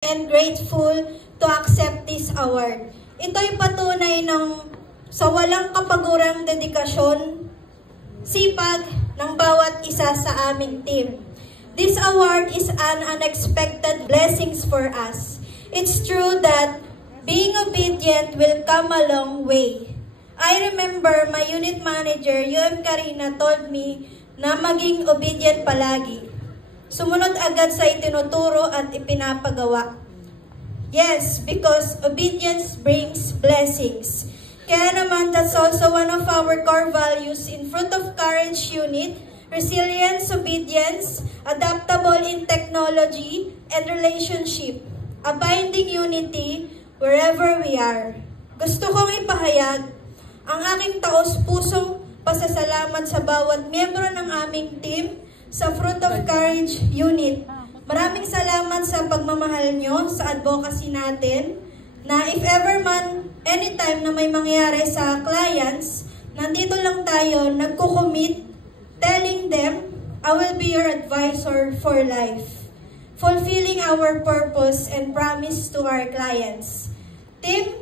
and grateful to accept this award. Ito'y patunay ng sa walang kapagurang dedikasyon, sipag ng bawat isa sa aming team. This award is an unexpected blessings for us. It's true that being obedient will come a long way. I remember my unit manager, UM Karina, told me na maging obedient palagi. Sumunod agad sa itinuturo at ipinapagawa. Yes, because obedience brings blessings. Kaya naman, that's also one of our core values in Fruit of Courage unit: resilience, obedience, adaptable in technology, and relationship. A binding unity wherever we are. Gusto kong ipahayag ang aking taos-pusong pasasalamat sa bawat miyembro ng aming team sa Fruit of Courage unit. Maraming salamat sa pagmamahal nyo sa advocacy natin, na if ever man, anytime na may mangyari sa clients, nandito lang tayo, nagkukomit, telling them, I will be your advisor for life. Fulfilling our purpose and promise to our clients. Team,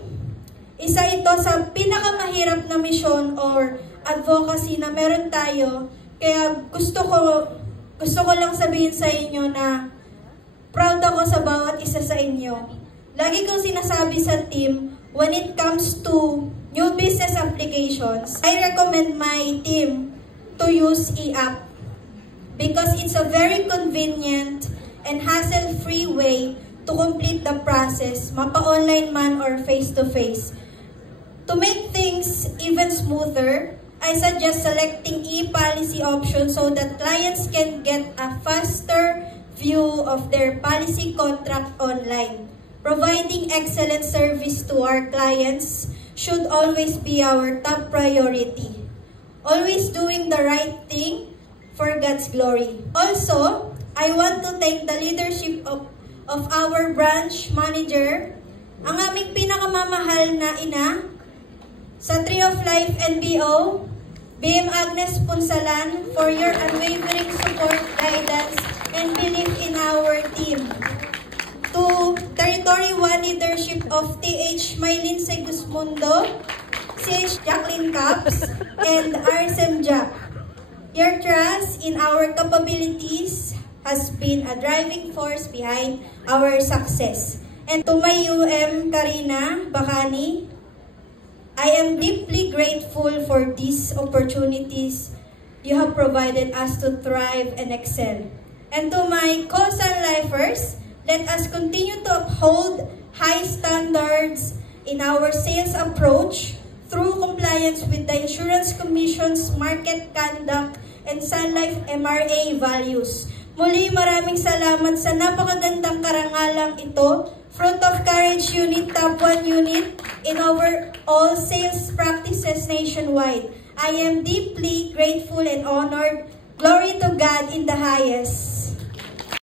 isa ito sa pinakamahirap na misyon or advocacy na meron tayo. Kaya gusto ko lang sabihin sa inyo na proud ako sa bawat isa sa inyo. Lagi kong sinasabi sa team, when it comes to new business applications, I recommend my team to use e-app because it's a very convenient and hassle-free way to complete the process, mapa-online man or face-to-face. To make things even smoother, I suggest selecting e-policy option so that clients can get a faster view of their policy contract online. Providing excellent service to our clients should always be our top priority. Always doing the right thing for God's glory. Also, I want to thank the leadership of our branch manager, ang aming pinakamamahal na ina, sa Tree of Life NBO, BM Agnes Punsalan, for your unwavering support, guidance, and belief in our team. To Territory 1 leadership of TH Maylin Segusmundo, CH Jacqueline Caps, and RSM Jack. Your trust in our capabilities has been a driving force behind our success. And to my UM Karina Bacani, I am deeply grateful for these opportunities you have provided us to thrive and excel. And to my co-Sun Lifers, let us continue to uphold high standards in our sales approach through compliance with the Insurance Commission's market conduct and Sun Life MRA values. Muli, maraming salamat sa napakagandang karangalang ito. Fruit of Courage Unit, Top 1 Unit in overall sales practices nationwide. I am deeply grateful and honored. Glory to God in the highest.